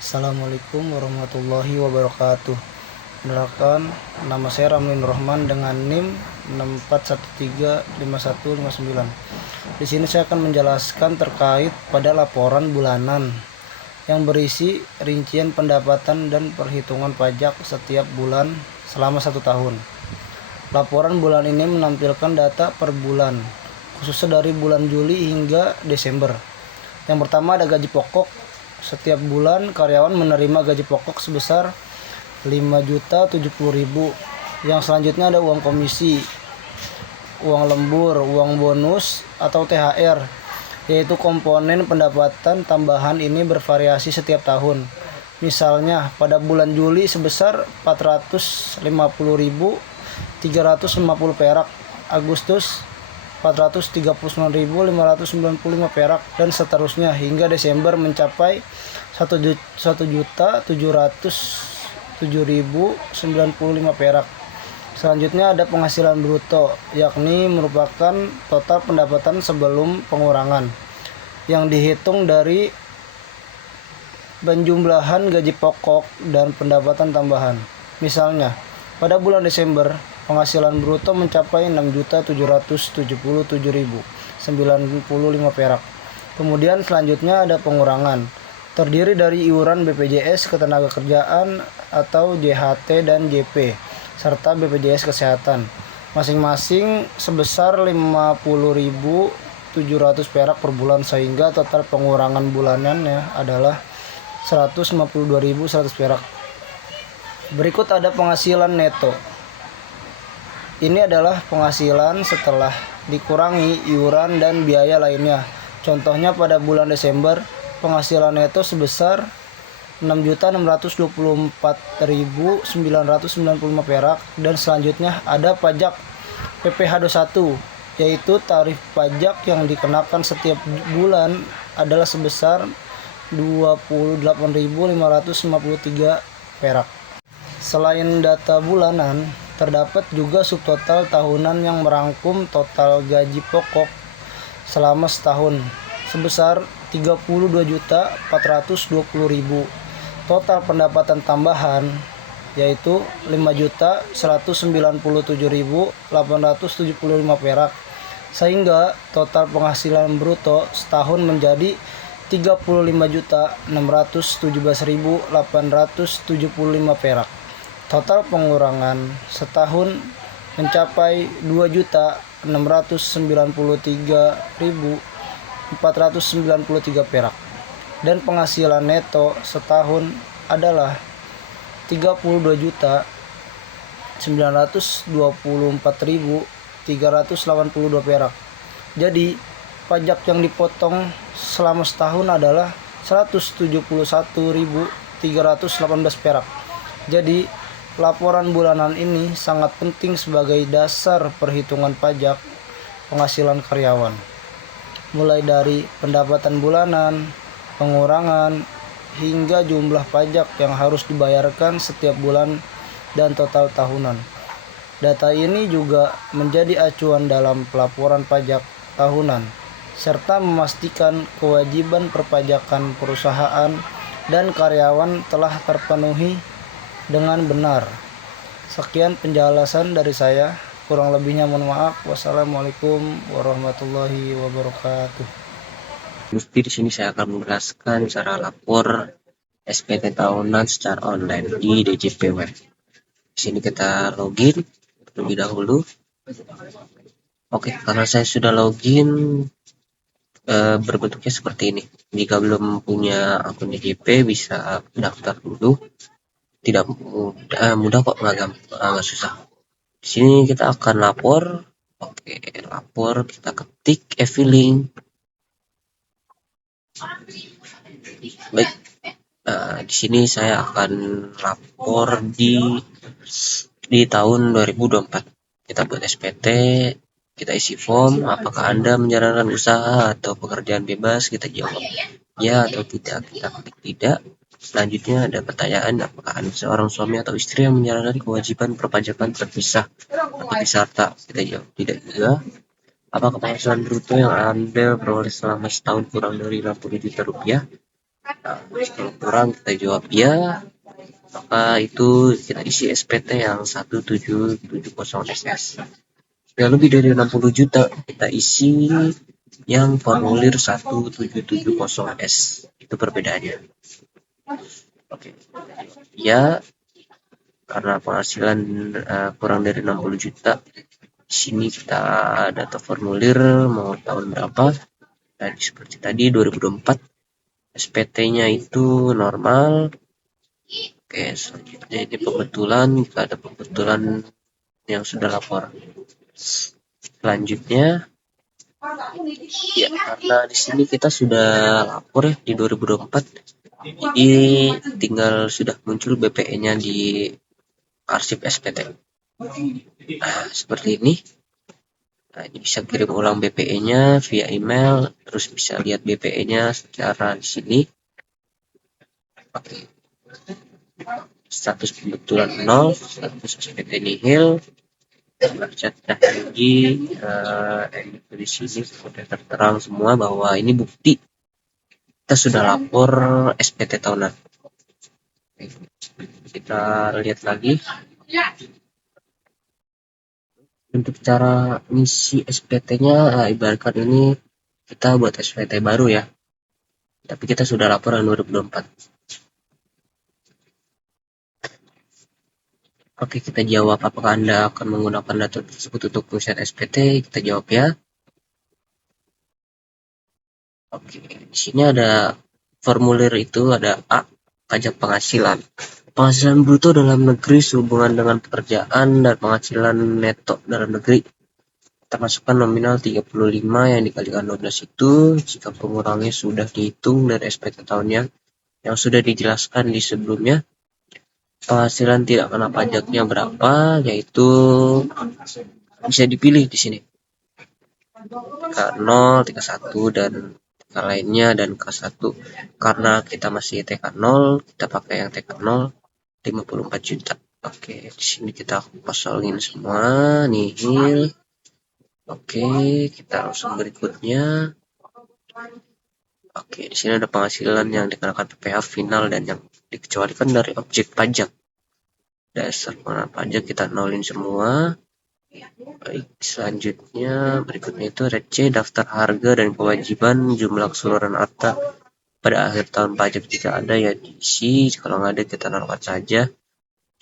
Assalamualaikum warahmatullahi wabarakatuh. Perkenalkan, nama saya Ramlin Rohman dengan NIM 64135159. Di sini saya akan menjelaskan terkait pada laporan bulanan yang berisi rincian pendapatan dan perhitungan pajak setiap bulan selama 1 tahun. Laporan bulan ini menampilkan data per bulan, khususnya dari bulan Juli hingga Desember. Yang pertama ada gaji pokok. Setiap bulan karyawan menerima gaji pokok sebesar 5.070.000. Yang selanjutnya ada uang komisi, uang lembur, uang bonus atau THR, yaitu komponen pendapatan tambahan ini bervariasi setiap tahun. Misalnya pada bulan Juli sebesar 450.350 perak, Agustus 439.595 perak, dan seterusnya hingga Desember mencapai 1.707.095 perak. Selanjutnya ada penghasilan bruto, yakni merupakan total pendapatan sebelum pengurangan yang dihitung dari penjumlahan gaji pokok dan pendapatan tambahan. Misalnya, pada bulan Desember penghasilan bruto mencapai 6.777.095 perak. Kemudian selanjutnya ada pengurangan, terdiri dari iuran BPJS Ketenagakerjaan atau JHT dan JP, serta BPJS Kesehatan, masing-masing sebesar 50.700 perak per bulan, sehingga total pengurangan bulanannya adalah 152.100 perak. Berikut ada penghasilan neto. Ini adalah penghasilan setelah dikurangi iuran dan biaya lainnya. Contohnya pada bulan Desember, penghasilan neto sebesar 6.624.995 perak, dan selanjutnya ada pajak PPh 21, yaitu tarif pajak yang dikenakan setiap bulan adalah sebesar 28.553 perak. Selain data bulanan, terdapat juga subtotal tahunan yang merangkum total gaji pokok selama setahun sebesar 32.420.000. Total pendapatan tambahan yaitu 5.197.875 perak, sehingga total penghasilan bruto setahun menjadi 35.617.875 perak. Total pengurangan setahun mencapai 2.693.493 perak, dan penghasilan neto setahun adalah 32.924.382 perak. Jadi pajak yang dipotong selama setahun adalah 171.318 perak. Jadi laporan bulanan ini sangat penting sebagai dasar perhitungan pajak penghasilan karyawan, mulai dari pendapatan bulanan, pengurangan, hingga jumlah pajak yang harus dibayarkan setiap bulan dan total tahunan. Data ini juga menjadi acuan dalam pelaporan pajak tahunan, serta memastikan kewajiban perpajakan perusahaan dan karyawan telah terpenuhi dengan benar. Sekian penjelasan dari saya, kurang lebihnya mohon maaf. Wassalamualaikum warahmatullahi wabarakatuh. Di sini saya akan menjelaskan cara lapor SPT tahunan secara online di DJP Web. Di sini kita login terlebih dahulu. Oke, karena saya sudah login, berbentuknya seperti ini. Jika belum punya akun DJP bisa daftar dulu. Tidak mudah kok, nggak susah. Di sini kita akan lapor. Oke, lapor, kita ketik e-filing. Baik, di sini saya akan lapor di tahun 2024. Kita buat SPT, kita isi form. Apakah Anda menjalankan usaha atau pekerjaan bebas? Kita jawab ya atau tidak. Kita klik tidak. Selanjutnya ada pertanyaan, apakah Anda seorang suami atau istri yang menjalani kewajiban perpajakan terpisah atau disarta? Kita jawab tidak juga. Apakah penghasilan bruto yang Anda peroleh selama setahun kurang dari 60 juta rupiah? Nah, kalau kurang kita jawab ya, maka itu kita isi SPT yang 1770SS. Sudah lebih dari 60 juta, kita isi yang formulir 1770S. Itu perbedaannya. Oke. Ya, karena penghasilan kurang dari 60 juta, di sini kita data formulir mau tahun berapa. Tadi seperti tadi 2024, SPT-nya itu normal. Oke, selanjutnya ini pembetulan, kita ada pembetulan yang sudah lapor. Selanjutnya, ya karena di sini kita sudah lapor ya di 2024, jadi tinggal sudah muncul BPE-nya di arsip SPT. Nah, seperti ini. Nah, ini bisa kirim ulang BPE-nya via email, terus bisa lihat BPE-nya secara di sini. Oke. Status pembetulan 0, status SPT nihil, baca teknologi, di sini sudah terterang semua bahwa ini bukti kita sudah lapor SPT tahunan. Kita lihat lagi untuk cara ngisi SPT-nya. Ibaratkan ini kita buat SPT baru ya, tapi kita sudah laporan 2024. Oke, kita jawab apakah Anda akan menggunakan data tersebut untuk perusahaan SPT. Kita jawab ya. Oke, di sini ada formulir itu, ada A, pajak penghasilan. Penghasilan bruto dalam negeri sehubungan dengan pekerjaan dan penghasilan neto dalam negeri. Kita masukkan nominal 35 yang dikalikan 12 itu jika pengurangnya sudah dihitung dari SPT tahunnya yang sudah dijelaskan di sebelumnya. Penghasilan tidak kena pajaknya berapa, yaitu bisa dipilih di sini. TK0, TK1 dan TK lainnya dan K1. Karena kita masih TK0, kita pakai yang TK0 54 juta. Oke, di sini kita kosongin semua, nihil. Oke, kita langsung berikutnya. Oke, di sini ada penghasilan yang dikenakan PPh final dan yang dikecualikan dari objek pajak. Dasar pengenaan pajak kita nolin semua. Baik, selanjutnya berikutnya itu RC, daftar harga dan kewajiban jumlah keseluruhan harta pada akhir tahun pajak. Jika ada ya diisi, kalau nggak ada kita nolkan saja.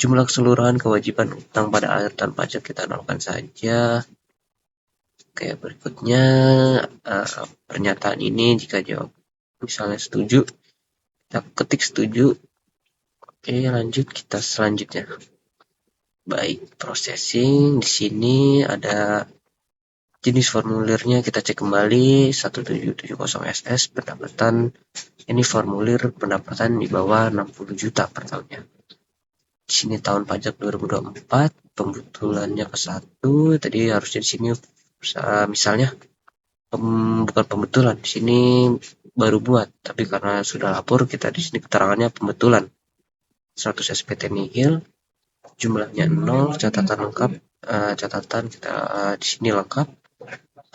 Jumlah keseluruhan kewajiban utang pada akhir tahun pajak kita nolkan saja. Oke, berikutnya pernyataan ini jika jawab misalnya setuju, kita ketik setuju. Oke, lanjut kita selanjutnya. Baik, processing. Di sini ada jenis formulirnya, kita cek kembali 1770SS pendapatan. Ini formulir pendapatan di bawah 60 juta per tahunnya. Di sini tahun pajak 2024, pembetulannya ke-1. Tadi harusnya di sini misalnya bukan pembetulan, di sini baru buat, tapi karena sudah lapor kita di sini keterangannya pembetulan. 100 SPT nihil, jumlahnya 0, catatan lengkap, catatan kita di sini lengkap,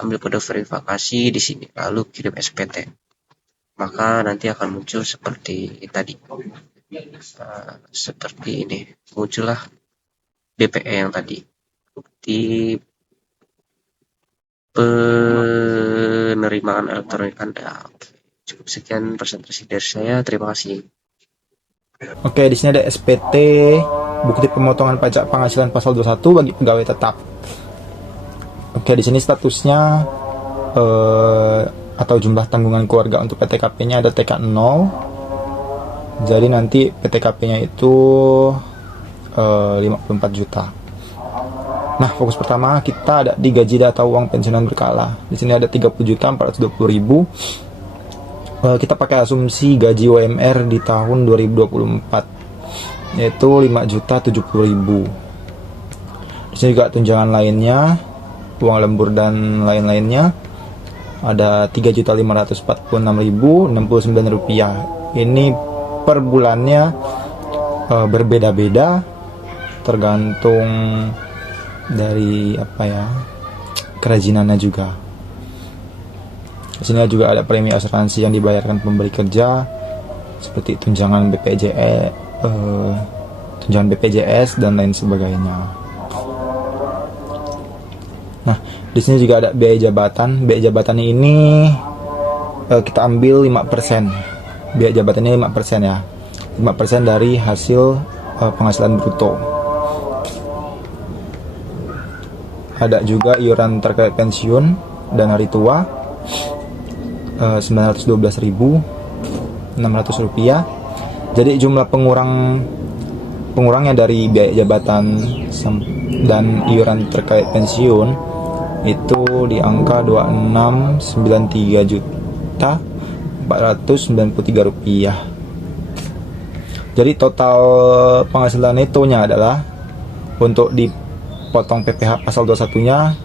ambil kode verifikasi di sini, lalu kirim SPT. Maka nanti akan muncul seperti tadi, seperti ini, muncullah BPE yang tadi, bukti penerimaan elektronik Anda. Cukup sekian presentasi dari saya, terima kasih. Oke, di sini ada SPT, bukti pemotongan pajak penghasilan pasal 21 bagi pegawai tetap. Oke, di sini statusnya atau jumlah tanggungan keluarga untuk PTKP-nya ada TK0. Jadi nanti PTKP-nya itu 54 juta. Nah, fokus pertama kita ada di gaji data uang pensiunan berkala. Di sini ada 30.420.000. Kita pakai asumsi gaji UMR di tahun 2024 yaitu 5.070.000. Di sini juga tunjangan lainnya, uang lembur dan lain-lainnya ada 3.546.069 rupiah. Ini per bulannya berbeda-beda tergantung dari kerajinannya juga. Di sini juga ada premi asuransi yang dibayarkan pemberi kerja seperti tunjangan tunjangan BPJS dan lain sebagainya. Nah, di sini juga ada biaya jabatan. Biaya jabatan ini kita ambil 5%. Biaya jabatannya 5% ya. 5% dari hasil penghasilan bruto. Ada juga iuran terkait pensiun dan hari tua, 912.600 rupiah. Jadi jumlah pengurangnya dari biaya jabatan dan iuran terkait pensiun itu di angka 2693.493 rupiah. Jadi total penghasilan netonya adalah untuk dipotong PPh pasal 21-nya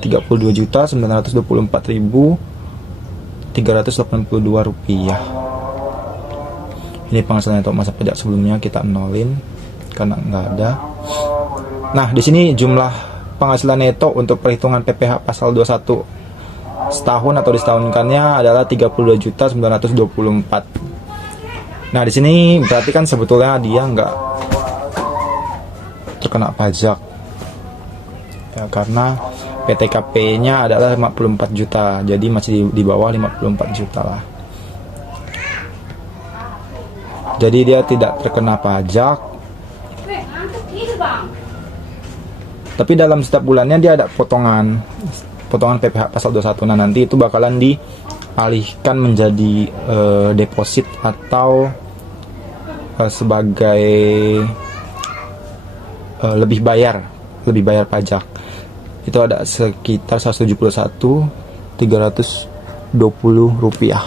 32.924.382 rupiah. Ini penghasilan neto masa pajak sebelumnya kita nolin karena nggak ada. Nah, di sini jumlah penghasilan neto untuk perhitungan PPh pasal 21 setahun atau disetahunkannya adalah 32.924. Nah, di sini berarti kan sebetulnya dia nggak terkena pajak ya, karena PTKP-nya adalah 54 juta, jadi masih di bawah 54 juta lah. Jadi dia tidak terkena pajak. Tapi dalam setiap bulannya dia ada potongan PPh pasal 21. Nah, nanti itu bakalan dialihkan menjadi deposit atau sebagai lebih bayar pajak. Itu ada sekitar 171.320 rupiah.